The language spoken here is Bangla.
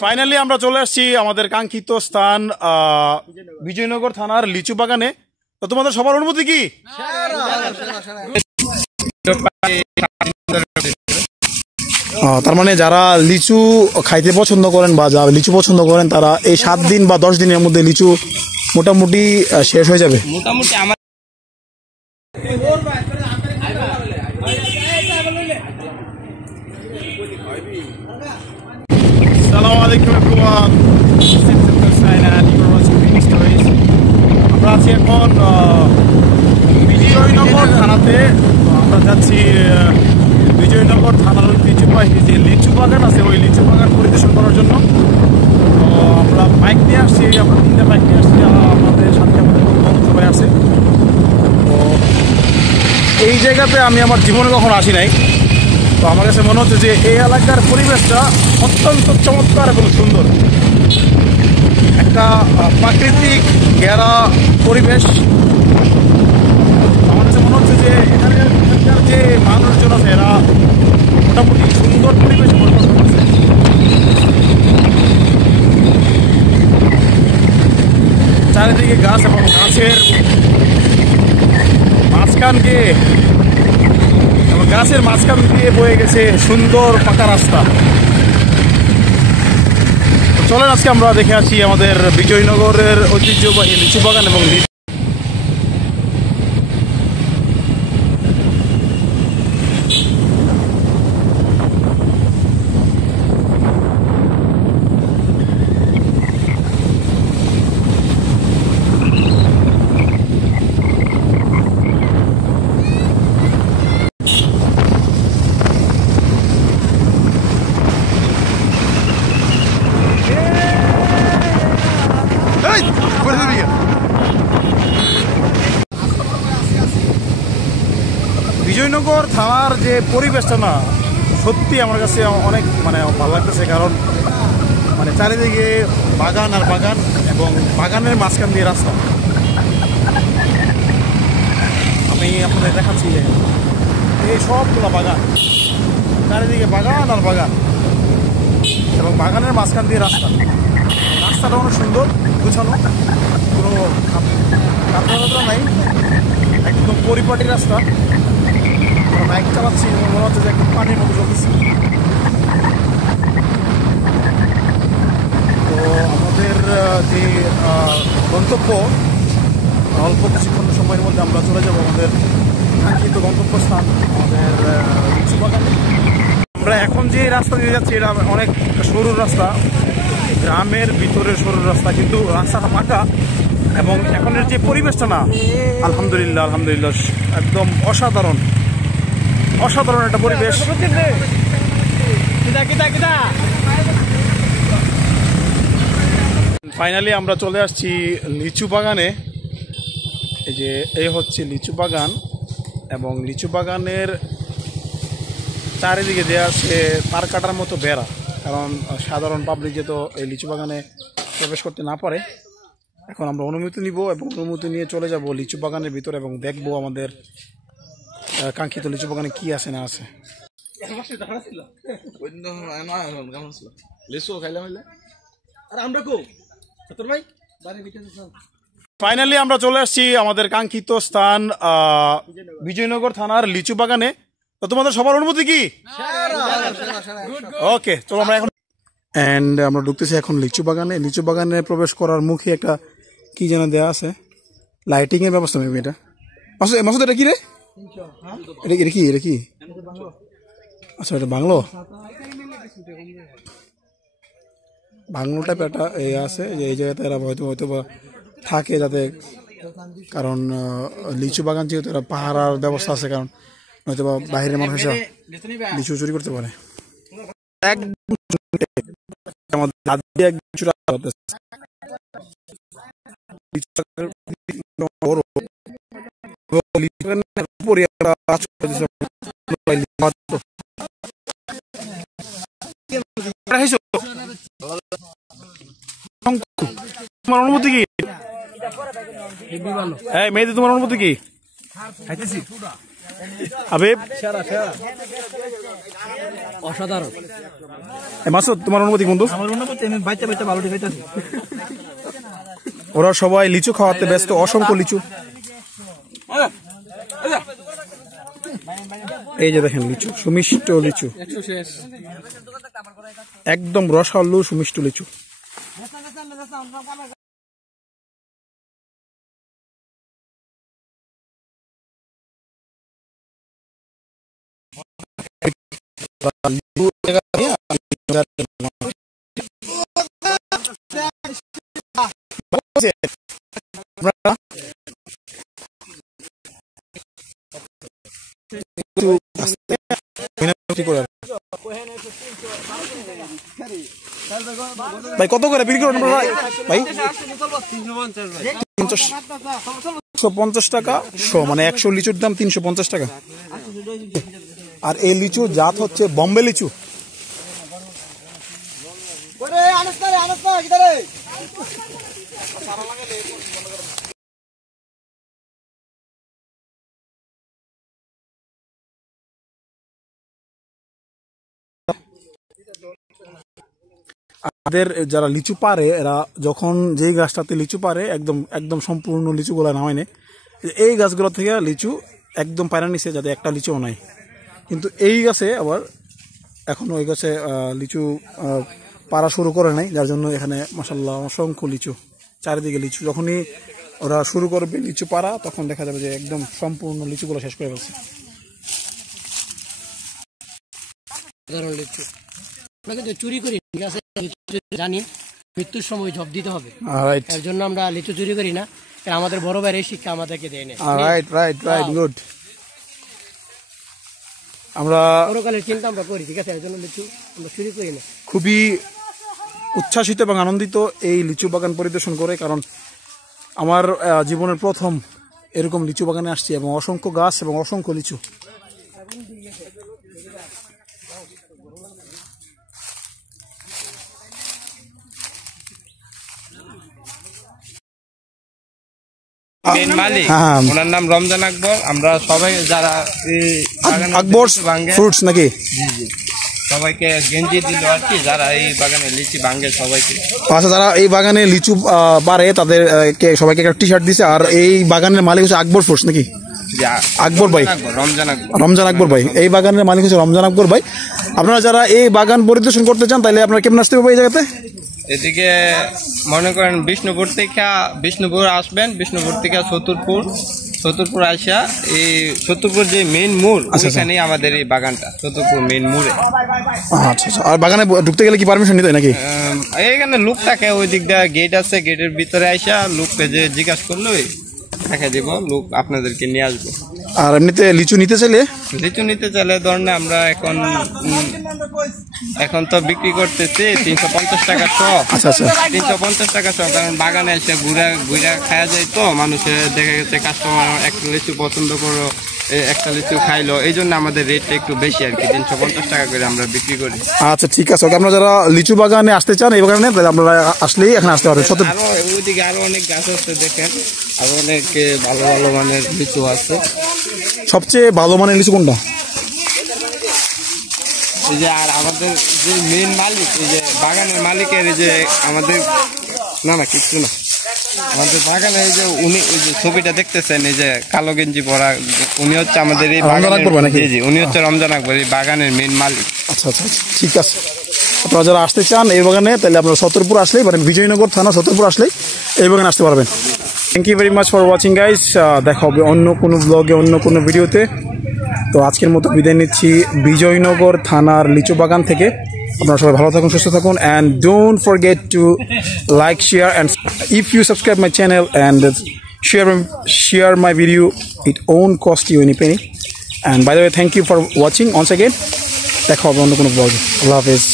ফাইনালি আমরা চলে আসছি আমাদের কাঙ্ক্ষিত স্থান বিজয়নগর থানার লিচু বাগানে। তো তোমাদের সবার অনুভূতি কি? তার মানে যারা লিচু খাইতে পছন্দ করেন বা যারা লিচু পছন্দ করেন তারা এই 7 দিন বা 10 দিনের মধ্যে লিচু মোটামুটি শেষ হয়ে যাবে। মোটামুটি আমার আসসালামু আলাইকুম এভরিওয়ান, আমরা আছি এখন বিজয়নগর থানাতে। আমরা যাচ্ছি বিজয়নগর থানার ঐতিহ্যবাহী যে লিচু বাগান আছে ওই লিচু বাগান পরিদর্শন করার জন্য। তো আমরা বাইক নিয়ে আসছি, আমরা 3টা বাইক নিয়ে আসছি, আমাদের সাথে আমাদের বন্ধু সবাই আছে। তো এই জায়গাতে আমি আমার জীবনে কখনো আসি নাই। তো আমার কাছে মনে হচ্ছে যে এই এলাকার পরিবেশটা অত্যন্ত চমৎকার এবং সুন্দর, একটা প্রাকৃতিক ঘেরা পরিবেশ। আমার কাছে মনে হচ্ছে যে এখানকার যে মানুষজন আছে এরা মোটামুটি সুন্দর পরিবেশ বসবাস করছে। চারিদিকে গাছ এবং গাছের মাঝখান দিয়ে বয়ে গেছে সুন্দর পাকা রাস্তা। চলেন আজকে আমরা দেখে আসি আমাদের বিজয়নগরের ঐতিহ্যবাহী লিচু বাগান এবং বিজয়নগর থানার যে পরিবেশটা না সত্যি আমার কাছে অনেক ভালো লাগতেছে। কারণ চারিদিকে বাগান আর বাগান এবং বাগানের মাঝখান দিয়ে রাস্তা। আমি আপনাদের দেখাচ্ছি যে এই সবগুলো বাগান, চারিদিকে বাগান আর বাগান এবং বাগানের মাঝখান দিয়ে রাস্তাটা অনেক সুন্দর গুছানো, কোনো কাঁচা নাই, একদম পরিপাটি রাস্তা। বাইক চালাচ্ছি মনে হচ্ছে যে একদম পানির মতো চলতেছি। তো আমাদের যে গন্তব্য, অল্প কিছুক্ষণ সময়ের মধ্যে আমরা চলে যাব আমাদের কাঙ্ক্ষিত গন্তব্যস্থান আমাদের লিচু বাগানে। আমরা এখন যে রাস্তা দিয়ে যাচ্ছি এটা অনেক সরু রাস্তা, গ্রামের ভিতরের সরু রাস্তা, কিন্তু রাস্তাটা পাকা এবং এখনের যে পরিবেশটা না আলহামদুলিল্লাহ একদম অসাধারণ একটা পরিবেশ। ফাইনালি আমরা চলে আসছি লিচু বাগানে। এই যে এই হচ্ছে লিচু বাগান এবং লিচু বাগানের চারিদিকে দেওয়া আছে তার কাটার মতো বেড়া, কারণ সাধারণ পাবলিক যেহেতু এই লিচু বাগানে প্রবেশ করতে না পারে। এখন আমরা অনুমতি নিব এবং অনুমতি নিয়ে চলে যাব লিচু বাগানের ভিতরে এবং দেখবো আমাদের কাঙ্ক্ষিত লিচু বাগানে কি আছে না আছে। ফাইনালি আমরা চলে আসছি আমাদের কাঙ্ক্ষিত স্থান বিজয়নগর থানার লিচু বাগানে। তো তোমাদের সবার অনুভূতি কি? ওকে, চলো আমরা এখন আমরা ঢুকতেছি এখন লিচু বাগানে। লিচু বাগানে প্রবেশ করার মুখে একটা কি যেন দেওয়া আছে, লাইটিং এর ব্যবস্থা নেবে। এটা মাসুদ এটা কি রে? এটা কি? আচ্ছা, এটা বাংলো টাইপ একটা আছে যে এই জায়গাতে এরা হয়তো থাকে, যাতে কারণ লিচু বাগান যেহেতু এরা পাহারার ব্যবস্থা আছে, কারণ হয়তো বা বাইরের মানুষ এসে লিচু চুরি করতে পারে। তোমার অনুভূতি কি? মেয়েদের তোমার অনুভূতি কি? আবেব অসাধারণ। মাসুদ, তোমার অনুমতি বন্ধু? আমার অনুমতি, আমি বাইতে বাইতে ভালো দেখাইতেছি। ওরা সবাই লিচু খাওয়াতে ব্যস্ত, অসংখ্য লিচু। এই যে দেখেন লিচু, সুমিষ্ট লিচু, একদম রসালো সুমিষ্ট লিচু। ভাই কত করে বিক্রি করেন ভাই? ভাই 350 টাকা শো, মানে 100 লিচুর দাম 350 টাকা। আর এই লিচু জাত হচ্ছে বম্বে লিচু। আমাদের যারা লিচু পারে, এরা যখন যেই গাছটাতে লিচু পারে একদম একদম সম্পূর্ণ লিচুগুলা নামায় নেয়। এই গাছগুলো থেকে লিচু একদম পায়রা নিচে, যাতে একটা লিচুও নাই। কিন্তু এই গাছে আবার এখন ওই গাছে লিচু পাড়া শুরু করে নাই, যার জন্য এখানে মাশাআল্লাহ অসংখ্য লিচু, চারিদিকে লিচু। যখনই ওরা শুরু করবে লিচু পাড়া, তখন দেখা যাবে যে একদম সম্পূর্ণ লিচুগুলো শেষ করে ফেলছে। চুরি করি জানি মৃত্যুর সময় জব দিতে হবে, রাইট, এর জন্য আমরা লিচু চুরি করি না। আমাদের বড় ভাইয়ের এই শিক্ষা আমাদেরকে দেয় না। Right right right, good. আমরা পরকালের চিন্তা আমরা করি, ঠিক আছে, এর জন্য লিচু আমরা চুরি করি না। খুবই উচ্ছ্বাসিত এবং আনন্দিত এই লিচু বাগান পরিদর্শন করে, কারণ আমার জীবনের প্রথম এরকম লিচু বাগানে আসছি, এবং অসংখ্য গাছ এবং অসংখ্য লিচু। মালিক, ওনার নাম রমজান আকবর। আমরা সবাই যারা আকবর ফ্রুটস নাকি, সবাইকে গেঞ্জি দিল আর কি, যারা এই বাগানে লিচি ভাঙে সবাইকে। আচ্ছা, যারা এই বাগানে লিচু পারে তাদেরকে সবাইকে একটা টি শার্ট দিছে। আর এই বাগানের মালিক হচ্ছে আকবর ফ্রুটস নাকি, আকবর ভাই, রমজান আকবর ভাই। এই বাগানের মালিক হচ্ছে রমজান আকবর ভাই। আপনারা যারা এই বাগান পরিদর্শন করতে চান, তাহলে আপনারা কেমন আসতে হবে এই জায়গাতে? এদিকে মনে করেন বিষ্ণুপুর আসবেন, বিষ্ণুপুর থেকে ছতুরপুর আসা, এই ছতুরপুর যে মেইন মোড়, ওইখানেই আমাদের এই বাগানটা, ছতুরপুর মেইন মোড়ে। আচ্ছা আচ্ছা। আর বাগানে ঢুকতে গেলে কি পারমিশন নিতে হয় নাকি? এইখানে লোক থাকে, ওই দিক দিয়ে গেট আছে, গেটের ভিতরে আসা লোককে যে জিজ্ঞাসা করলো দেখা দিব, লোক আপনাদেরকে নিয়ে আসবে। আর এমনিতে লিচু নিতে চাইলে ধরেন আমরা এখন তো বিক্রি করতেছি 350 টাকা শো। আচ্ছা আচ্ছা, 350 টাকা শো, কারণ বাগানে এসে ঘুরা খাওয়া যায় তো, মানুষের দেখা গেছে কাস্টমার একটা লিচু পছন্দ করো, একটা লিচু খাইলো, এই জন্য আমাদের রেটটা একটু বেশি আর কি, 350 টাকা করে আমরা বিক্রি করি। আচ্ছা ঠিক আছে। আপনারা যারা লিচু বাগানে আসতে চান এই বাগানে, তাহলে আপনারা আসলেই এখানে আসতে পারবেন। আরো ওইদিকে আরো অনেক গাছ আছে, দেখেন আরো অনেক ভালো ভালো মানের লিচু আছে। সবচেয়ে ভালো মানের লিচু কোনটা? এই যে আর আমাদের যে মেইন মালিক, এই যে বাগানের মালিকের, এই যে আমাদের না কিছু না, আমাদের বাগানে এই যে উনি এই যে ছবিটা দেখতেছেন, এই যে কালো গেঞ্জি পরা, উনি হচ্ছে আমাদের এই উনি হচ্ছে রমজান আকবর, এই বাগানের মেইন মালিক। আচ্ছা আচ্ছা, ঠিক আছে। আপনারা যারা আসতে চান এই বাগানে, তাহলে আপনারা ছতরপুর আসলেই পারেন, বিজয়নগর থানা ছতরপুর আসলেই এই বাগানে আসতে পারবেন। Thank you very much for watching guys. দেখা হবে অন্য কোনো ব্লগে, অন্য কোনো ভিডিওতে। তো আজকের মতো বিদায় নিচ্ছি বিজয়নগর থানার লিচু বাগান থেকে। আপনারা সবাই ভালো থাকুন, সুস্থ থাকুন, and don't forget to like, share, and if you subscribe my channel and share my video, it won't cost you any penny. And by the way, thank you for watching once again. দেখা হবে অন্য কোনো ব্লগে। আল্লাহ হাফেজ।